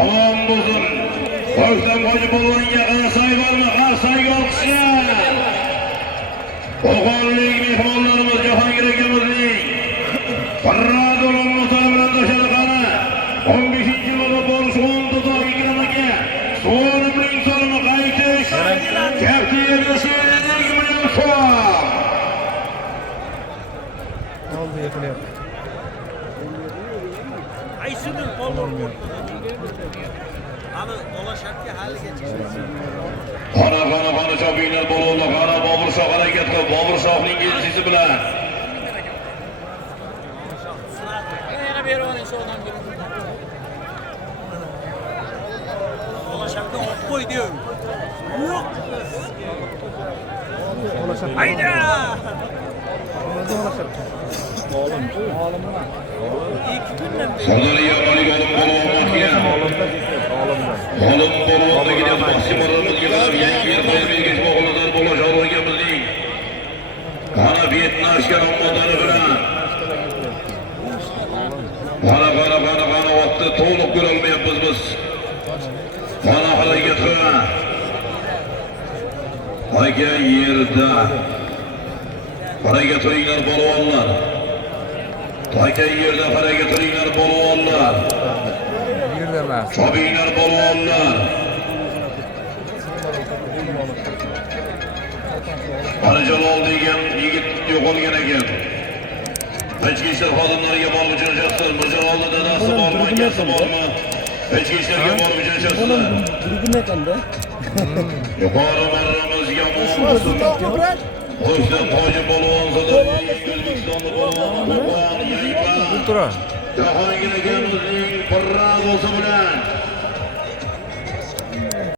Aman bozun. Ko'kdan qo'yib bo'lganga qarasay bormi? Qarsayga olqishlar. Qo'qonlik mehmonlarimiz Jahongir akamizning Farradulun mutabbilan tasharqani 15-yilda Borsjon To'da Ikrom aka so'rimning so'rini qaytish kafti yerishlik bilan so'm. Oldu yakınıyor. Ayşe'nin kolu. Hani dolaşarken hali geçecek. Qara chopinglar bo'ldi. Qara Bobur Shoh harakat qilib, Bobur Shohning elchisi bilan Yana beraverin şu odam gibi. Dolaşarken ok koy diyor. Yok. Hayda. İlk günden beri. Sardariya poligonim bo'lmoqda. Olim bo'lmoqda gidiyor. Maksimlarimiz kelib, yangi yer qo'yib o'g'illar bo'lash olganimizning. Qara Vietnamga ommadlari bilan. Qara vaqtda to'liq ko'ra olmayapmiz biz. Qara harakat qilgan. Aka yerda. Harakat qilinglar polvonlar. Aka yerda harakat qilinglar polvonlar. Chopinglar polvonlar. Qarajalol degan yigit yo'qolgan ekan. Ichki ishlar xodimlariga borib uchrashasizlar. Mirjalolning dadasi bormi, akasi bormi? Ichki ishlarga borib uchrashasizlar. Tribuna ekanda. Yuqori marramiz yomon. O'zdan hoji polvon Sardoriya O'zbekistonda polvon. Jahongir akamizning Farradosi bilan